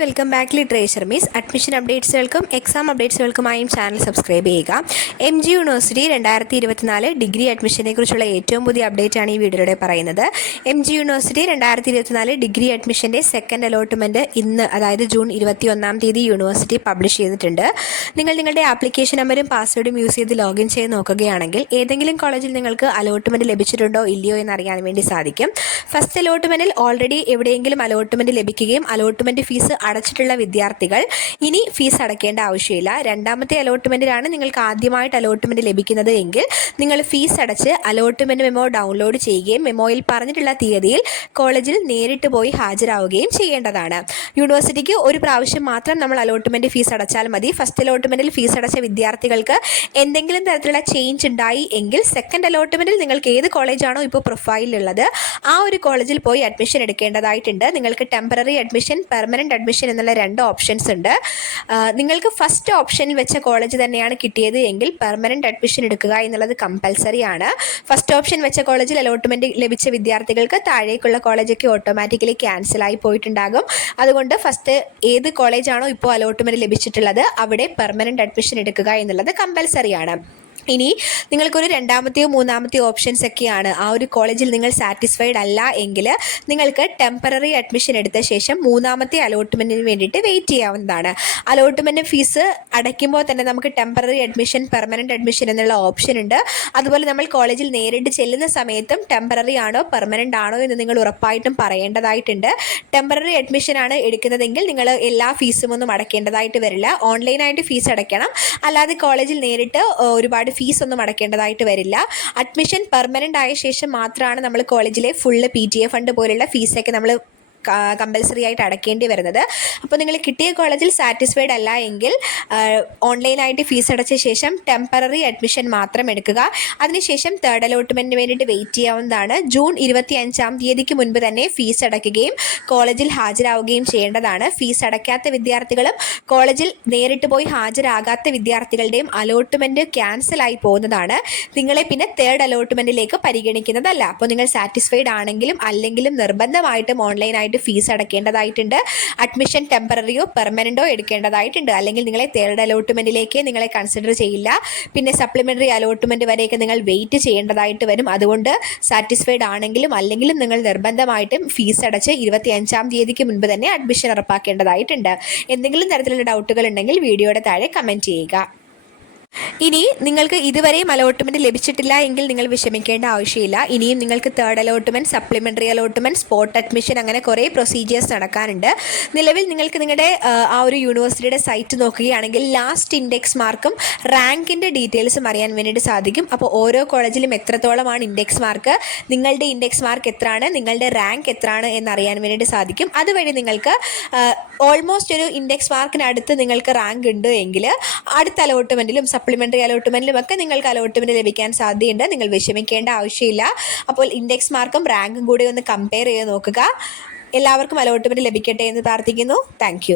Welcome back literature miss. Admission അപ്ഡേറ്റ്സുകൾക്കും exam അപ്ഡേറ്റ്സുകൾക്കുമായും channel subscribe ചെയ്യുക. MG യൂണിവേഴ്സിറ്റി 2024 ഡിഗ്രി അഡ്മിഷനെ കുറിച്ചുള്ള ഏറ്റവും പുതിയ അപ്ഡേറ്റ് ആണ് ഈ വീഡിയോയിലൂടെ പറയുന്നത്. MG യൂണിവേഴ്സിറ്റി 2024 ഡിഗ്രി അഡ്മിഷൻ്റെ സെക്കൻഡ് അലോട്ട്മെൻറ്റ് ഇന്ന്, അതായത് ജൂൺ 21 തീയതി യൂണിവേഴ്സിറ്റി പബ്ലിഷ് ചെയ്തിട്ടുണ്ട്. നിങ്ങൾ നിങ്ങളുടെ ആപ്ലിക്കേഷൻ നമ്പറും പാസ്വേഡും യൂസ് ചെയ്ത് ലോഗിൻ ചെയ്ത് നോക്കുകയാണെങ്കിൽ ഏതെങ്കിലും കോളേജിൽ നിങ്ങൾക്ക് അലോട്ട്മെൻറ്റ് ലഭിച്ചിട്ടുണ്ടോ ഇല്ലയോ എന്നറിയാൻ വേണ്ടി സാധിക്കും. ഫസ്റ്റ് അലോട്ട്മെൻറ്റിൽ ഓൾറെഡി എവിടെയെങ്കിലും അലോട്ട്മെൻറ്റ് ലഭിക്കുകയും അലോട്ട്മെൻറ്റ് ഫീസ് അടച്ചിട്ടുള്ള വിദ്യാർത്ഥികൾ ഇനി ഫീസ് അടയ്ക്കേണ്ട ആവശ്യമില്ല. രണ്ടാമത്തെ അലോട്ട്മെൻറ്റിലാണ് നിങ്ങൾക്ക് ആദ്യമായിട്ട് അലോട്ട്മെൻറ്റ് ലഭിക്കുന്നത് എങ്കിൽ നിങ്ങൾ ഫീസ് അടച്ച് അലോട്ട്മെൻറ്റ് മെമ്മോ ഡൗൺലോഡ് ചെയ്യുകയും മെമ്മോയിൽ പറഞ്ഞിട്ടുള്ള തീയതിയിൽ കോളേജിൽ നേരിട്ട് പോയി ഹാജരാവുകയും ചെയ്യേണ്ടതാണ്. യൂണിവേഴ്സിറ്റിക്ക് ഒരു പ്രാവശ്യം മാത്രം നമ്മൾ അലോട്ട്മെൻറ്റ് ഫീസ് അടച്ചാൽ മതി. ഫസ്റ്റ് അലോട്ട്മെൻറ്റിൽ ഫീസ് അടച്ച വിദ്യാർത്ഥികൾക്ക് എന്തെങ്കിലും തരത്തിലുള്ള ചേഞ്ച് ഉണ്ടായി എങ്കിൽ സെക്കൻഡ് അലോട്ട്മെൻറ്റിൽ നിങ്ങൾക്ക് ഏത് കോളേജാണോ ഇപ്പോൾ പ്രൊഫൈലിലുള്ളത് ആ ഒരു കോളേജിൽ പോയി അഡ്മിഷൻ എടുക്കേണ്ടതായിട്ടുണ്ട്. നിങ്ങൾക്ക് ടെമ്പററി അഡ്മിഷൻ, പെർമനൻറ്റ് അഡ്മിഷൻ എന്നുള്ള രണ്ട് ഓപ്ഷൻസ് ഉണ്ട്. നിങ്ങൾക്ക് ഫസ്റ്റ് ഓപ്ഷനിൽ വെച്ച കോളേജ് തന്നെയാണ് കിട്ടിയത് എങ്കിൽ പെർമനൻറ്റ് അഡ്മിഷൻ എടുക്കുക എന്നുള്ളത് കമ്പൽസറി ആണ്. ഫസ്റ്റ് ഓപ്ഷൻ വെച്ച കോളേജിൽ അലോട്ട്മെൻറ്റ് ലഭിച്ച വിദ്യാർത്ഥികൾക്ക് താഴേക്കുള്ള കോളേജൊക്കെ ഓട്ടോമാറ്റിക്കലി ക്യാൻസലായി പോയിട്ടുണ്ടാകും. അതുകൊണ്ട് ഫസ്റ്റ് ഏത് കോളേജാണോ ഇപ്പോൾ അലോട്ട്മെൻറ്റ് ലഭിച്ചിട്ടുള്ളത് അവിടെ പെർമനൻറ്റ് അഡ്മിഷൻ എടുക്കുക എന്നുള്ളത് കമ്പൽസറി ആണ്. ഇനി നിങ്ങൾക്കൊരു രണ്ടാമത്തെയോ മൂന്നാമത്തെയോ ഓപ്ഷൻസ് ഒക്കെയാണ്. ആ ഒരു കോളേജിൽ നിങ്ങൾ സാറ്റിസ്ഫൈഡ് അല്ല എങ്കിൽ നിങ്ങൾക്ക് ടെമ്പററി അഡ്മിഷൻ എടുത്ത ശേഷം മൂന്നാമത്തെ അലോട്ട്മെൻറ്റിന് വേണ്ടിയിട്ട് വെയിറ്റ് ചെയ്യാവുന്നതാണ്. അലോട്ട്മെൻറ്റ് ഫീസ് അടയ്ക്കുമ്പോൾ തന്നെ നമുക്ക് ടെമ്പററി അഡ്മിഷൻ, പെർമനൻറ്റ് അഡ്മിഷൻ എന്നുള്ള ഓപ്ഷൻ ഉണ്ട്. അതുപോലെ നമ്മൾ കോളേജിൽ നേരിട്ട് ചെല്ലുന്ന സമയത്തും ടെമ്പററി ആണോ പെർമനൻ്റ് ആണോ എന്ന് നിങ്ങൾ ഉറപ്പായിട്ടും പറയേണ്ടതായിട്ടുണ്ട്. ടെമ്പററി അഡ്മിഷൻ ആണ് എടുക്കുന്നതെങ്കിൽ നിങ്ങൾ എല്ലാ ഫീസും ഒന്നും അടയ്ക്കേണ്ടതായിട്ട് വരില്ല. ഓൺലൈനായിട്ട് ഫീസ് അടയ്ക്കണം. അല്ലാതെ കോളേജിൽ നേരിട്ട് ഒരുപാട് ഫീസ് ഒന്നും അടയ്ക്കേണ്ടതായിട്ട് വരില്ല. അഡ്മിഷൻ പെർമനൻ്റ് ആയ ശേഷം മാത്രമാണ് നമ്മൾ കോളേജിലെ ഫുള്ള് PTA ഫണ്ട് പോലുള്ള ഫീസൊക്കെ നമ്മൾ കമ്പൽസറി ആയിട്ട് അടയ്ക്കേണ്ടി വരുന്നത്. അപ്പോൾ നിങ്ങൾ കിട്ടിയ കോളേജിൽ സാറ്റിസ്ഫൈഡ് അല്ല എങ്കിൽ ഓൺലൈനായിട്ട് ഫീസ് അടച്ച ശേഷം ടെമ്പററി അഡ്മിഷൻ മാത്രം എടുക്കുക. അതിനുശേഷം തേർഡ് അലോട്ട്മെൻറ്റിന് വേണ്ടിയിട്ട് വെയിറ്റ് ചെയ്യാവുന്നതാണ്. ജൂൺ 25 തീയതിക്ക് മുൻപ് തന്നെ ഫീസ് അടയ്ക്കുകയും കോളേജിൽ ഹാജരാവുകയും ചെയ്യേണ്ടതാണ്. ഫീസ് അടയ്ക്കാത്ത വിദ്യാർത്ഥികളും കോളേജിൽ നേരിട്ട് പോയി ഹാജരാകാത്ത വിദ്യാർത്ഥികളുടെയും അലോട്ട്മെൻറ്റ് ക്യാൻസലായി പോകുന്നതാണ്. നിങ്ങളെ പിന്നെ തേർഡ് അലോട്ട്മെൻറ്റിലേക്ക് പരിഗണിക്കുന്നതല്ല. അപ്പോൾ നിങ്ങൾ സാറ്റിസ്ഫൈഡ് ആണെങ്കിലും അല്ലെങ്കിലും നിർബന്ധമായിട്ടും ഓൺലൈനായിട്ട് ഫീസ് അടയ്ക്കേണ്ടതായിട്ടുണ്ട്. അഡ്മിഷൻ ടെമ്പററിയോ പെർമനൻ്റോ എടുക്കേണ്ടതായിട്ടുണ്ട്. അല്ലെങ്കിൽ നിങ്ങളെ തേർഡ് അലോട്ട്മെൻറ്റിലേക്ക് നിങ്ങളെ കൺസിഡർ ചെയ്യില്ല. പിന്നെ സപ്ലിമെൻ്ററി അലോട്ട്മെൻറ്റ് വരെയൊക്കെ നിങ്ങൾ വെയിറ്റ് ചെയ്യേണ്ടതായിട്ട് വരും. അതുകൊണ്ട് സാറ്റിസ്ഫൈഡ് ആണെങ്കിലും അല്ലെങ്കിലും നിങ്ങൾ നിർബന്ധമായിട്ടും ഫീസ് അടച്ച് 25 തീയതിക്ക് മുൻപ് തന്നെ അഡ്മിഷൻ ഉറപ്പാക്കേണ്ടതായിട്ടുണ്ട്. എന്തെങ്കിലും തരത്തിലുള്ള ഡൗട്ടുകൾ ഉണ്ടെങ്കിൽ വീഡിയോയുടെ താഴെ കമൻറ്റ് ചെയ്യുക. ഇനി നിങ്ങൾക്ക് ഇതുവരെയും അലോട്ട്മെൻറ്റ് ലഭിച്ചിട്ടില്ല എങ്കിൽ നിങ്ങൾ വിഷമിക്കേണ്ട ആവശ്യമില്ല. ഇനിയും നിങ്ങൾക്ക് third allotment, supplementary allotment, spot admission അങ്ങനെ കുറേ പ്രൊസീജിയേഴ്സ് നടക്കാനുണ്ട്. നിലവിൽ നിങ്ങൾക്ക് നിങ്ങളുടെ ആ ഒരു യൂണിവേഴ്സിറ്റിയുടെ സൈറ്റ് നോക്കുകയാണെങ്കിൽ ലാസ്റ്റ് ഇൻഡെക്സ് മാർക്കും റാങ്കിൻ്റെ ഡീറ്റെയിൽസും അറിയാൻ വേണ്ടിയിട്ട് സാധിക്കും. അപ്പോൾ ഓരോ കോളേജിലും എത്രത്തോളമാണ് ഇൻഡെക്സ് മാർക്ക്, നിങ്ങളുടെ ഇൻഡെക്സ് മാർക്ക് എത്രയാണ്, നിങ്ങളുടെ റാങ്ക് എത്രയാണ് എന്നറിയാൻ വേണ്ടിയിട്ട് സാധിക്കും. അതുവഴി നിങ്ങൾക്ക് ഓൾമോസ്റ്റ് ഒരു ഇൻഡെക്സ് മാർക്കിനടുത്ത് നിങ്ങൾക്ക് റാങ്ക് ഉണ്ട് എങ്കിൽ അടുത്ത അലോട്ട്മെൻറ്റിലും സപ്ലിമെൻ്ററി അലോട്ട്മെൻറ്റിലും ഒക്കെ നിങ്ങൾക്ക് അലോട്ട്മെൻറ്റ് ലഭിക്കാൻ സാധ്യതയുണ്ട്. നിങ്ങൾ വിഷമിക്കേണ്ട ആവശ്യമില്ല. അപ്പോൾ ഇൻഡെക്സ് മാർക്കും റാങ്കും കൂടി ഒന്ന് കമ്പയർ ചെയ്ത് നോക്കുക. എല്ലാവർക്കും അലോട്ട്മെൻറ്റ് ലഭിക്കട്ടെ എന്ന് പ്രാർത്ഥിക്കുന്നു. താങ്ക്